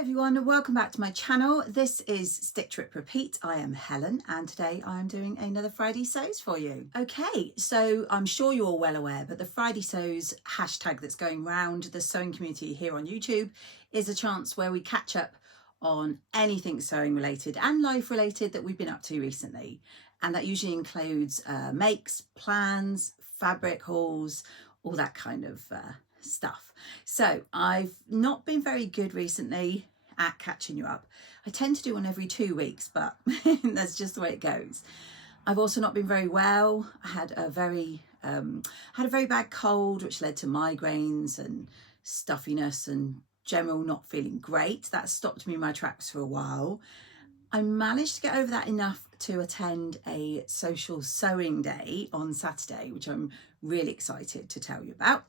Hi everyone, welcome back to my channel. This is Stitch, Rip, Repeat. I am Helen and today I am doing another Friday Sews for you. Okay, so I'm sure you're all well aware, but the Friday Sews hashtag that's going round the sewing community here on YouTube is a chance where we catch up on anything sewing related and life related that we've been up to recently. And that usually includes makes, plans, fabric hauls, all that kind of stuff. So I've not been very good recently at catching you up. I tend to do one every 2 weeks, but that's just the way it goes. I've also not been very well. I had a very bad cold, which led to migraines and stuffiness and general not feeling great. That stopped me in my tracks for a while. I managed to get over that enough to attend a social sewing day on Saturday, which I'm really excited to tell you about.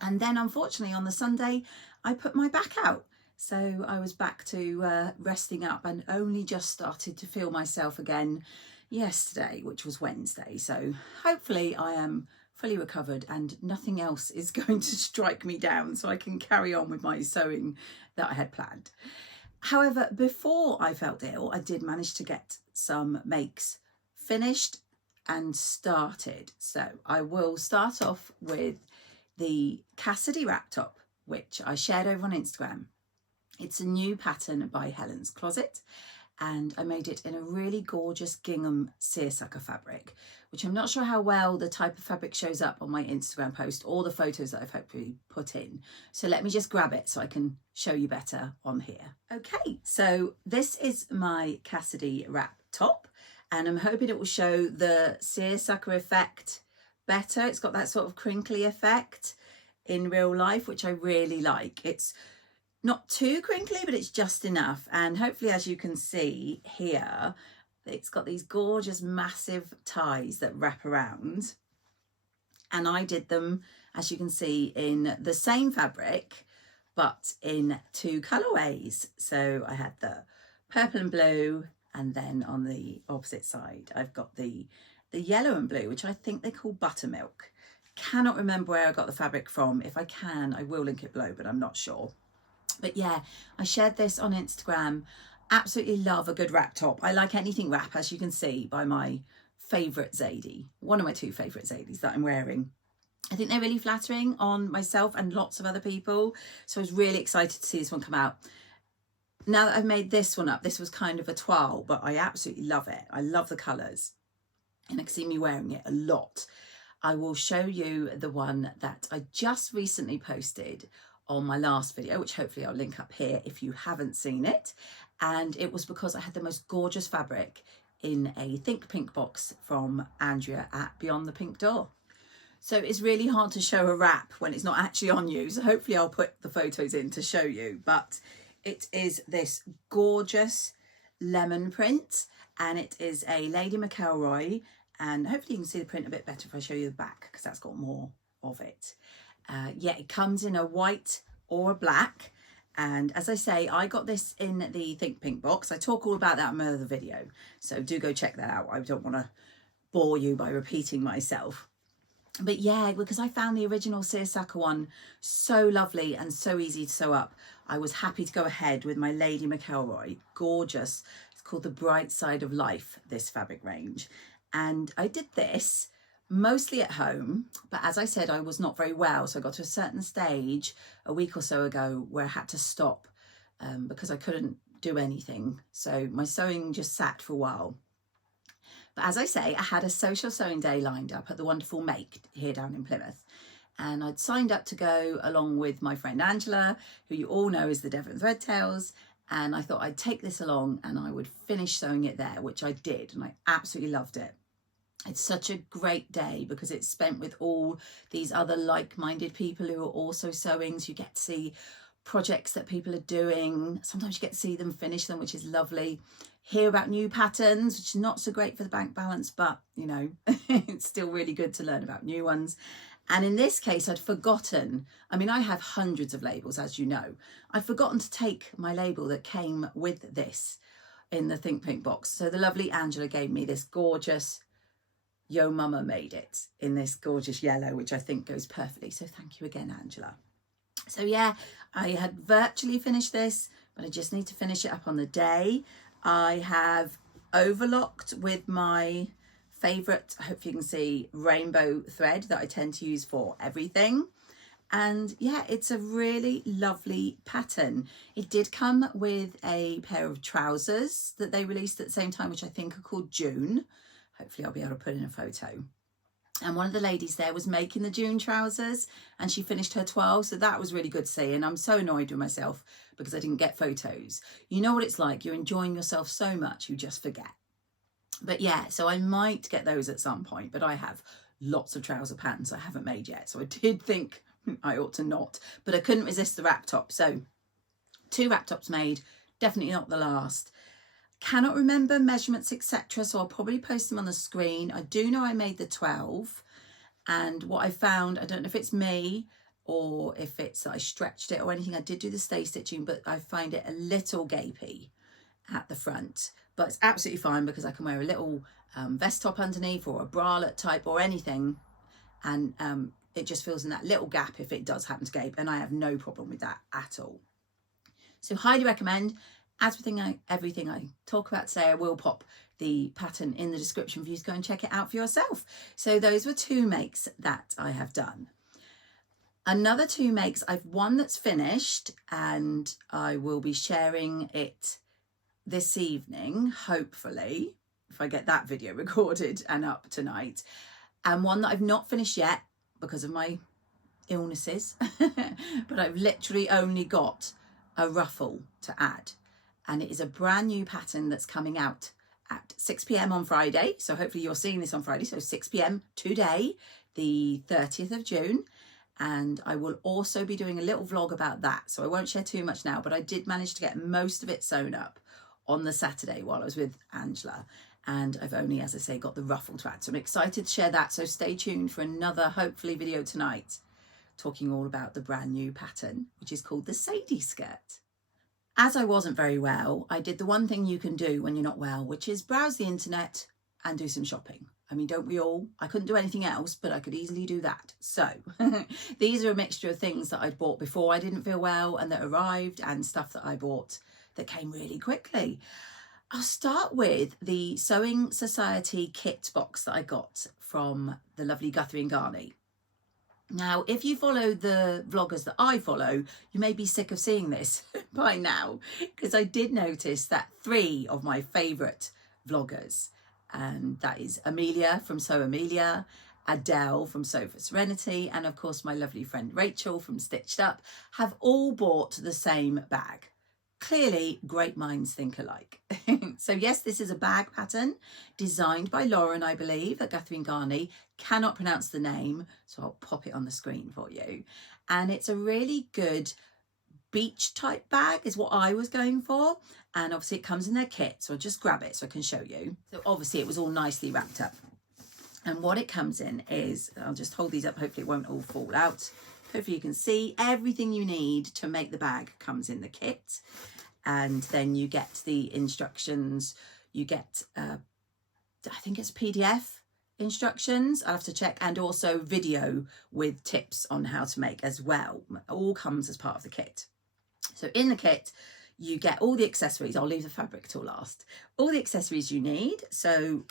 And then unfortunately on the Sunday, I put my back out. So I was back to resting up and only just started to feel myself again yesterday, which was Wednesday. So hopefully I am fully recovered and nothing else is going to strike me down so I can carry on with my sewing that I had planned. However, before I felt ill, I did manage to get some makes finished and started. So I will start off with the Cassidy wrap top, which I shared over on Instagram. It's a new pattern by Helen's Closet, and I made it in a really gorgeous gingham seersucker fabric, which I'm not sure how well the type of fabric shows up on my Instagram post or the photos that I've hopefully put in. So let me just grab it so I can show you better on here. Okay, so this is my Cassidy wrap top, and I'm hoping it will show the seersucker effect better. It's got that sort of crinkly effect in real life, which I really like. It's not too crinkly, but it's just enough. And hopefully, as you can see here, it's got these gorgeous massive ties that wrap around. And I did them, as you can see, in the same fabric, but in two colorways. So I had the purple and blue, and then on the opposite side, I've got the yellow and blue, which I think they call buttermilk. Cannot remember where I got the fabric from. If I can, I will link it below, but I'm not sure. But yeah, I shared this on Instagram. Absolutely love a good wrap top. I like anything wrap, as you can see by my favourite Sadie. One of my two favourite Sadies that I'm wearing. I think they're really flattering on myself and lots of other people. So I was really excited to see this one come out. Now that I've made this one up, this was kind of a toile, but I absolutely love it. I love the colours. And I can see me wearing it a lot. I will show you the one that I just recently posted on my last video, which hopefully I'll link up here if you haven't seen it. And it was because I had the most gorgeous fabric in a Think Pink box from Andrea at Beyond the Pink Door. So it's really hard to show a wrap when it's not actually on you. So hopefully I'll put the photos in to show you. But it is this gorgeous lemon print, and it is a Lady McElroy. And hopefully you can see the print a bit better if I show you the back, because that's got more of it. Yeah, it comes in a white or a black. And as I say, I got this in the Think Pink box. I talk all about that in my other video, so do go check that out. I don't want to bore you by repeating myself. But yeah, because I found the original seersucker one so lovely and so easy to sew up, I was happy to go ahead with my Lady McElroy. Gorgeous. It's called the Bright Side of Life, this fabric range. And I did this mostly at home, but as I said, I was not very well. So I got to a certain stage a week or so ago where I had to stop because I couldn't do anything. So my sewing just sat for a while. But as I say, I had a social sewing day lined up at the wonderful Make here down in Plymouth. And I'd signed up to go along with my friend Angela, who you all know is the Devon Threadtails. And I thought I'd take this along and I would finish sewing it there, which I did. And I absolutely loved it. It's such a great day because it's spent with all these other like-minded people who are also sewing. So you get to see projects that people are doing. Sometimes you get to see them finish them, which is lovely. Hear about new patterns, which is not so great for the bank balance, but you know, it's still really good to learn about new ones. And in this case, I'd forgotten, I mean, I have hundreds of labels, as you know. I'd forgotten to take my label that came with this in the Think Pink box. So the lovely Angela gave me this gorgeous Yo Mama made it in this gorgeous yellow, which I think goes perfectly. So thank you again, Angela. So yeah, I had virtually finished this but I just need to finish it up on the day. I have overlocked with my favourite, I hope you can see, rainbow thread that I tend to use for everything. And yeah, it's a really lovely pattern. It did come with a pair of trousers that they released at the same time, which I think are called June. Hopefully I'll be able to put in a photo. And one of the ladies there was making the June trousers and she finished her 12. So that was really good to see. And I'm so annoyed with myself because I didn't get photos. You know what it's like. You're enjoying yourself so much, you just forget. But yeah, so I might get those at some point, but I have lots of trouser patterns I haven't made yet. So I did think I ought to not, but I couldn't resist the wrap top. So 2 wrap tops made, definitely not the last. Cannot remember measurements, etc. So I'll probably post them on the screen. I do know I made the 12, and what I found, I don't know if it's me or if it's that I stretched it or anything. I did do the stay stitching, but I find it a little gapey at the front, but it's absolutely fine because I can wear a little vest top underneath or a bralette type or anything, and it just fills in that little gap if it does happen to gape, and I have no problem with that at all. So highly recommend. As with everything I talk about today, I will pop the pattern in the description for you to go and check it out for yourself. So those were 2 makes that I have done. Another 2 makes, I've one that's finished and I will be sharing it this evening, hopefully, if I get that video recorded and up tonight. And one that I've not finished yet because of my illnesses, but I've literally only got a ruffle to add. And it is a brand new pattern that's coming out at 6 p.m. on Friday. So hopefully you're seeing this on Friday. So 6 p.m. today, the 30th of June. And I will also be doing a little vlog about that. So I won't share too much now, but I did manage to get most of it sewn up on the Saturday while I was with Angela. And I've only, as I say, got the ruffle to add. So I'm excited to share that. So stay tuned for another, hopefully, video tonight, talking all about the brand new pattern, which is called the Sadie skirt. As I wasn't very well, I did the one thing you can do when you're not well, which is browse the internet and do some shopping. I mean, don't we all? I couldn't do anything else, but I could easily do that. So these are a mixture of things that I'd bought before I didn't feel well and that arrived, and stuff that I bought that came really quickly. I'll start with the Sewing Society kit box that I got from the lovely Guthrie and Garney. Now, if you follow the vloggers that I follow, you may be sick of seeing this by now, because I did notice that 3 of my favourite vloggers, and that is Amelia from Sew Amelia, Adele from Sew for Serenity, and of course my lovely friend Rachel from Stitched Up, have all bought the same bag. Clearly, great minds think alike. So yes, this is a bag pattern designed by Lauren, I believe, at Guthrie and Garney. Cannot pronounce the name, so I'll pop it on the screen for you. And it's a really good beach type bag is what I was going for. And obviously it comes in their kit, so I'll just grab it so I can show you. So obviously it was all nicely wrapped up. And what it comes in is, I'll just hold these up, hopefully it won't all fall out. Hopefully you can see everything you need to make the bag comes in the kit. And then you get the instructions, you get, I think it's PDF instructions, I'll have to check, and also video with tips on how to make as well. It all comes as part of the kit. So in the kit, you get all the accessories. I'll leave the fabric till last. All the accessories you need. So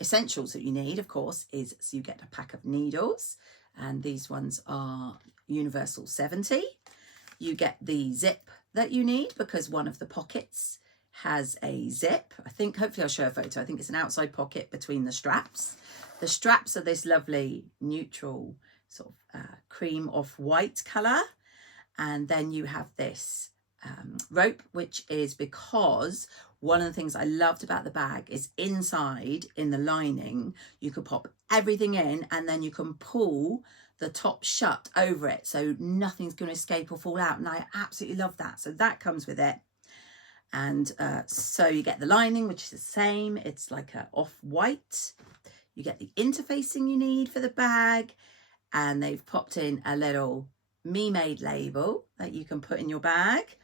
essentials that you need, of course, is so you get a pack of needles, and these ones are Universal 70. You get the zip that you need because one of the pockets has a zip. I think, hopefully I'll show a photo. I think it's an outside pocket between the straps. The straps are this lovely neutral sort of cream off-white colour. And then you have this rope, which is because one of the things I loved about the bag is inside in the lining, you could pop everything in and then you can pull the top shut over it, so nothing's going to escape or fall out. And I absolutely love that. So that comes with it. And so you get the lining, which is the same. It's like a off-white. You get the interfacing you need for the bag. And they've popped in a little me-made label that you can put in your bag.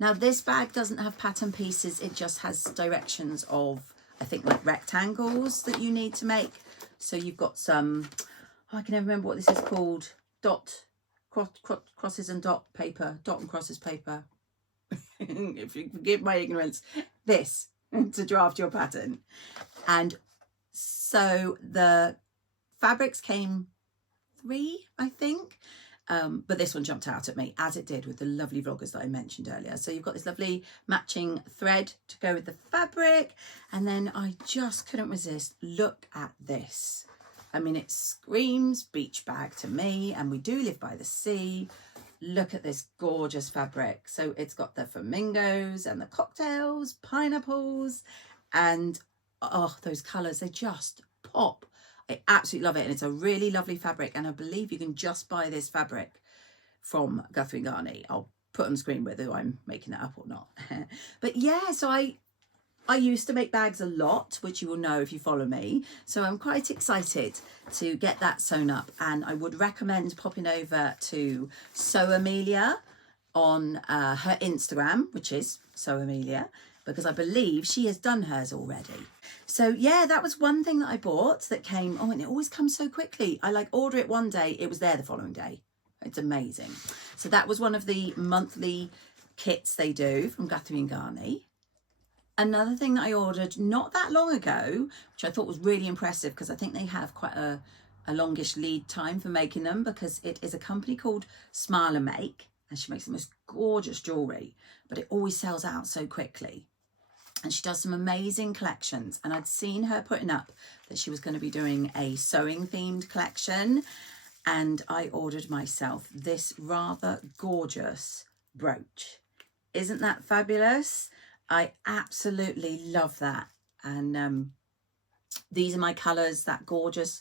Now, this bag doesn't have pattern pieces. It just has directions of, I think, like rectangles that you need to make. So you've got some, I can never remember what this is called, crosses and dot paper, dot and crosses paper. if you forgive my ignorance, this to draft your pattern. And so the fabrics came 3, I think. But this one jumped out at me, as it did with the lovely vloggers that I mentioned earlier. So you've got this lovely matching thread to go with the fabric. And then I just couldn't resist. Look at this. I mean, it screams beach bag to me, and we do live by the sea. Look at this gorgeous fabric. So it's got the flamingos and the cocktails, pineapples, and oh, those colours, they just pop. I absolutely love it, and it's a really lovely fabric, and I believe you can just buy this fabric from Guthrie & Garney. I'll put on the screen whether I'm making that up or not. But yeah, so I used to make bags a lot, which you will know if you follow me. So I'm quite excited to get that sewn up, and I would recommend popping over to Sew Amelia on her Instagram, which is Sew Amelia, because I believe she has done hers already. So yeah, that was one thing that I bought that came, oh, and it always comes so quickly. I like order it one day, it was there the following day. It's amazing. So that was one of the monthly kits they do from Guthrie & Garney. Another thing that I ordered not that long ago, which I thought was really impressive, because I think they have quite a longish lead time for making them, because it is a company called Smile & Make, and she makes the most gorgeous jewellery, but it always sells out so quickly. And she does some amazing collections, and I'd seen her putting up that she was going to be doing a sewing themed collection, and I ordered myself this rather gorgeous brooch. Isn't that fabulous? I absolutely love that. And these are my colours, that gorgeous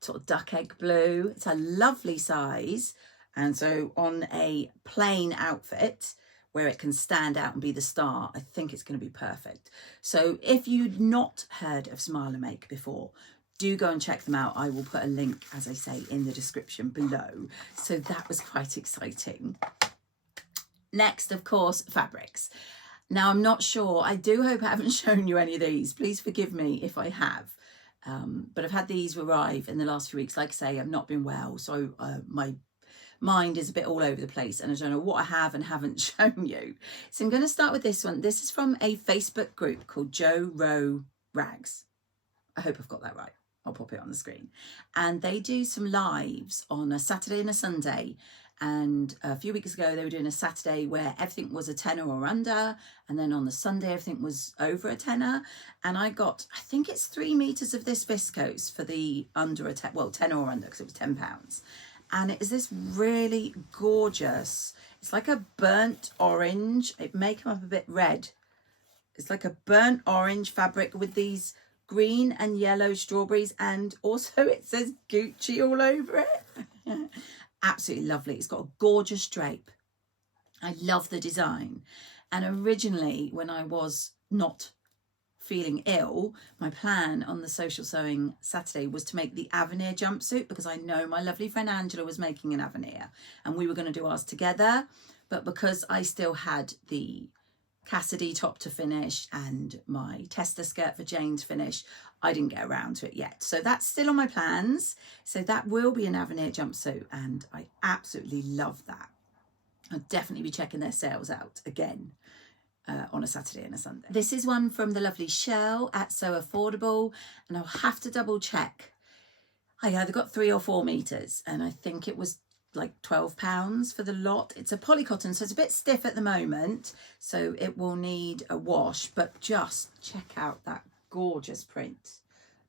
sort of duck egg blue. It's a lovely size, and so on a plain outfit where it can stand out and be the star, I think it's going to be perfect. So if you'd not heard of Smile & Make before, do go and check them out. I will put a link, as I say, in the description below. So that was quite exciting. Next, of course, fabrics. Now, I'm not sure, I do hope I haven't shown you any of these. Please forgive me if I have. But I've had these arrive in the last few weeks. Like I say, I've not been well, so my mind is a bit all over the place, and I don't know what I have and haven't shown you. So I'm going to start with this one. This is from a Facebook group called Joe Rowe Rags. I hope I've got that right. I'll pop it on the screen. And they do some lives on a Saturday and a Sunday. And a few weeks ago, they were doing a Saturday where everything was a tenner or under. And then on the Sunday, everything was over a tenner. And I got, I think it's 3 meters of this viscose for the under a tenner or under, because it was £10. And it is this really gorgeous, it's like a burnt orange. It may come up a bit red. It's like a burnt orange fabric with these green and yellow strawberries. And also it says Gucci all over it. Absolutely lovely. It's got a gorgeous drape. I love the design. And originally, when I was not feeling ill, my plan on the Social Sewing Saturday was to make the Avenir jumpsuit, because I know my lovely friend Angela was making an Avenir and we were going to do ours together. But because I still had the Cassidy top to finish and my tester skirt for Jane to finish, I didn't get around to it yet. So that's still on my plans. So that will be an Avenir jumpsuit, and I absolutely love that. I'll definitely be checking their sales out again on a Saturday and a Sunday. This is one from the lovely Shell at So Affordable, and I'll have to double check. I either got 3 or 4 meters, and I think it was like £12 for the lot. It's a polycotton, so it's a bit stiff at the moment, so it will need a wash, but just check out that gorgeous print.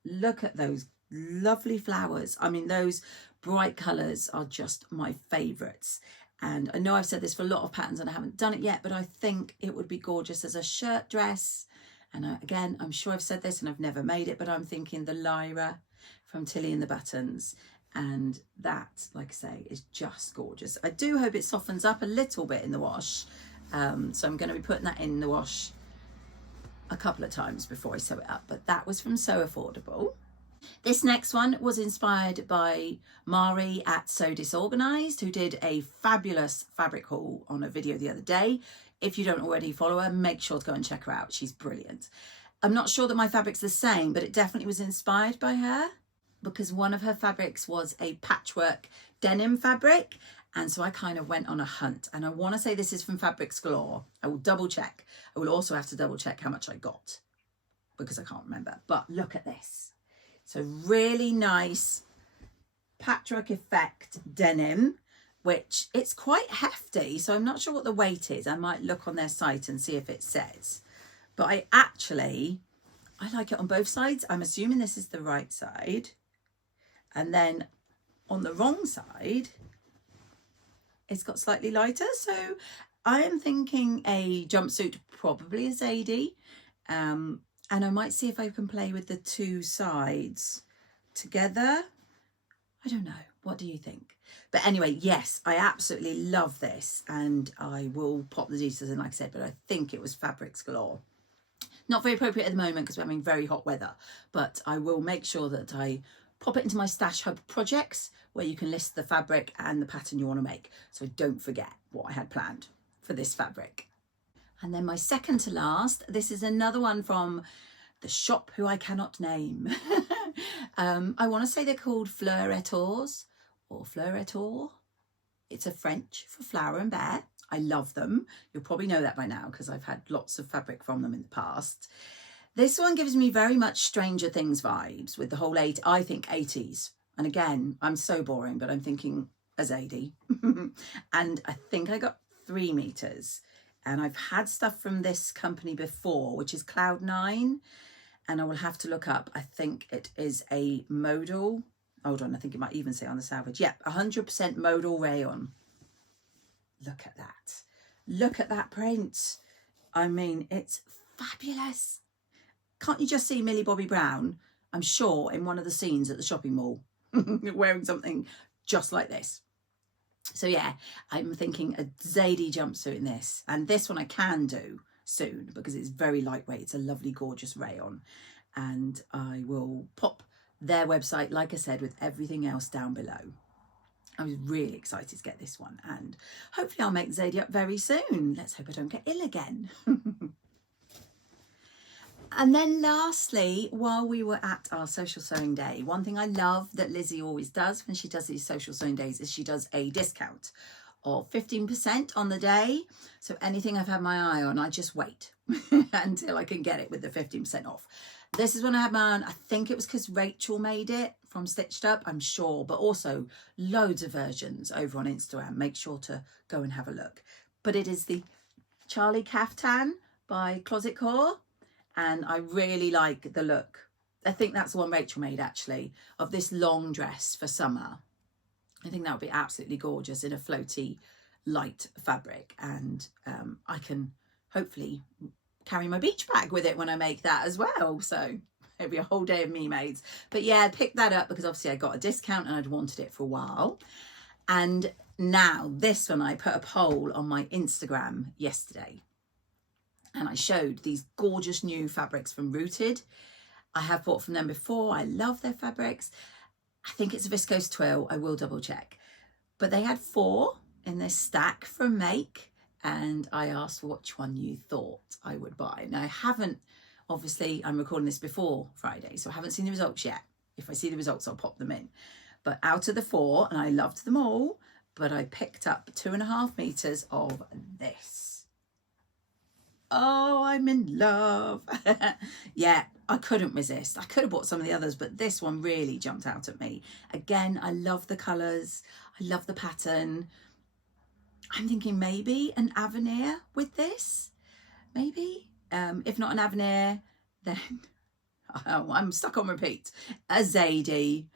Look at those lovely flowers. I mean, those bright colours are just my favourites. And I know I've said this for a lot of patterns and I haven't done it yet, but I think it would be gorgeous as a shirt dress. And again, I'm sure I've said this and I've never made it, but I'm thinking the Lyra from Tilly and the Buttons. And that, like I say, is just gorgeous. I do hope it softens up a little bit in the wash. So I'm going to be putting that in the wash a couple of times before I sew it up. But that was from So Affordable. This next one was inspired by Mari at So Disorganized, who did a fabulous fabric haul on a video the other day. If you don't already follow her, make sure to go and check her out. She's brilliant. I'm not sure that my fabric's the same, but it definitely was inspired by her, because one of her fabrics was a patchwork denim fabric, And so I kind of went on a hunt, and I want to say this is from Fabrics Galore. I will double check. I will also have to double check how much I got because I can't remember. But look at this. It's a really nice patchwork effect denim, which it's quite hefty. So I'm not sure what the weight is. I might look on their site and see if it says. But I like it on both sides. I'm assuming this is the right side. And then on the wrong side, it's got slightly lighter. So I am thinking a jumpsuit, probably a Sadie. And I might see if I can play with the two sides together. I don't know. What do you think? But anyway, yes, I absolutely love this. And I will pop the details in, like I said, but I think it was Fabrics Galore. Not very appropriate at the moment because we're having very hot weather. But I will make sure that I pop it into my Stash Hub projects where you can list the fabric and the pattern you want to make. So don't forget what I had planned for this fabric. And then my second to last, this is another one from the shop who I cannot name. I want to say they're called Fleuretors or Fleuretor. It's a French for flower and bear. I love them. You'll probably know that by now because I've had lots of fabric from them in the past. This one gives me very much Stranger Things vibes with the whole I think 80s. And again, I'm so boring, but I'm thinking a Zadie. And I think I got 3 meters. And I've had stuff from this company before, which is Cloud9. And I will have to look up. I think it is a modal. Hold on, I think it might even say on the salvage. Yeah, 100% modal rayon. Look at that. Look at that print. I mean, it's fabulous. Can't you just see Millie Bobby Brown, I'm sure, in one of the scenes at the shopping mall, wearing something just like this. So yeah, I'm thinking a Zadie jumpsuit in this. And this one I can do soon because it's very lightweight. It's a lovely, gorgeous rayon. And I will pop their website, like I said, with everything else down below. I was really excited to get this one. And hopefully I'll make Zadie up very soon. Let's hope I don't get ill again. And then lastly, while we were at our social sewing day, one thing I love that Lizzie always does when she does these social sewing days is she does a discount of 15% on the day. So anything I've had my eye on, I just wait until I can get it with the 15% off. This is when I had my own. I think it was because Rachel made it from Stitched Up, I'm sure, but also loads of versions over on Instagram. Make sure to go and have a look. But it is the Charlie Caftan by Closet Core. And I really like the look. I think that's the one Rachel made actually, of this long dress for summer. I think that would be absolutely gorgeous in a floaty light fabric. And I can hopefully carry my beach bag with it when I make that as well. So it'll be a whole day of me maids. But yeah, I picked that up because obviously I got a discount and I'd wanted it for a while. And now this one, I put a poll on my Instagram yesterday. And I showed these gorgeous new fabrics from Rooted. I have bought from them before. I love their fabrics. I think it's a viscose twill. I will double check. But they had 4 in this stack from Make. And I asked which one you thought I would buy. Now, I haven't, obviously, I'm recording this before Friday, so I haven't seen the results yet. If I see the results, I'll pop them in. But out of the 4, and I loved them all, but I picked up 2.5 meters of this. Oh, I'm in love. Yeah, I couldn't resist. I could have bought some of the others, but this one really jumped out at me. Again, I love the colours. I love the pattern. I'm thinking maybe an Avenir with this. Maybe. If not an Avenir, then I'm stuck on repeat. A Zadie.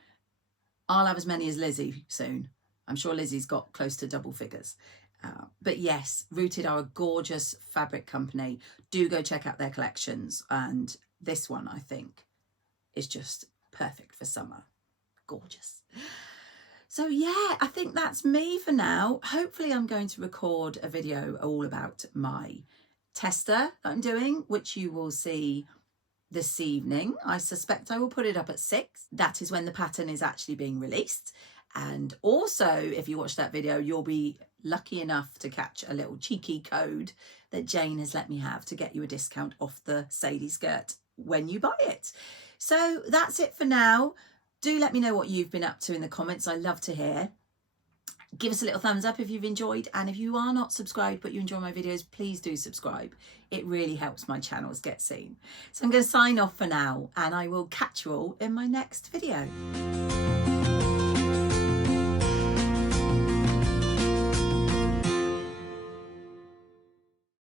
I'll have as many as Lizzie soon. I'm sure Lizzie's got close to double figures. But yes, Rooted are a gorgeous fabric company. Do go check out their collections. And this one, I think, is just perfect for summer. Gorgeous. So yeah, I think that's me for now. Hopefully I'm going to record a video all about my tester that I'm doing, which you will see this evening. I suspect I will put it up at 6. That is when the pattern is actually being released. And also, if you watch that video, you'll be lucky enough to catch a little cheeky code that Jane has let me have to get you a discount off the Sadie skirt when you buy it. So that's it for now. Do let me know what you've been up to in the comments. I love to hear. Give us a little thumbs up if you've enjoyed, and if you are not subscribed but you enjoy my videos, please do subscribe. It really helps my channels get seen. So I'm going to sign off for now, and I will catch you all in my next video.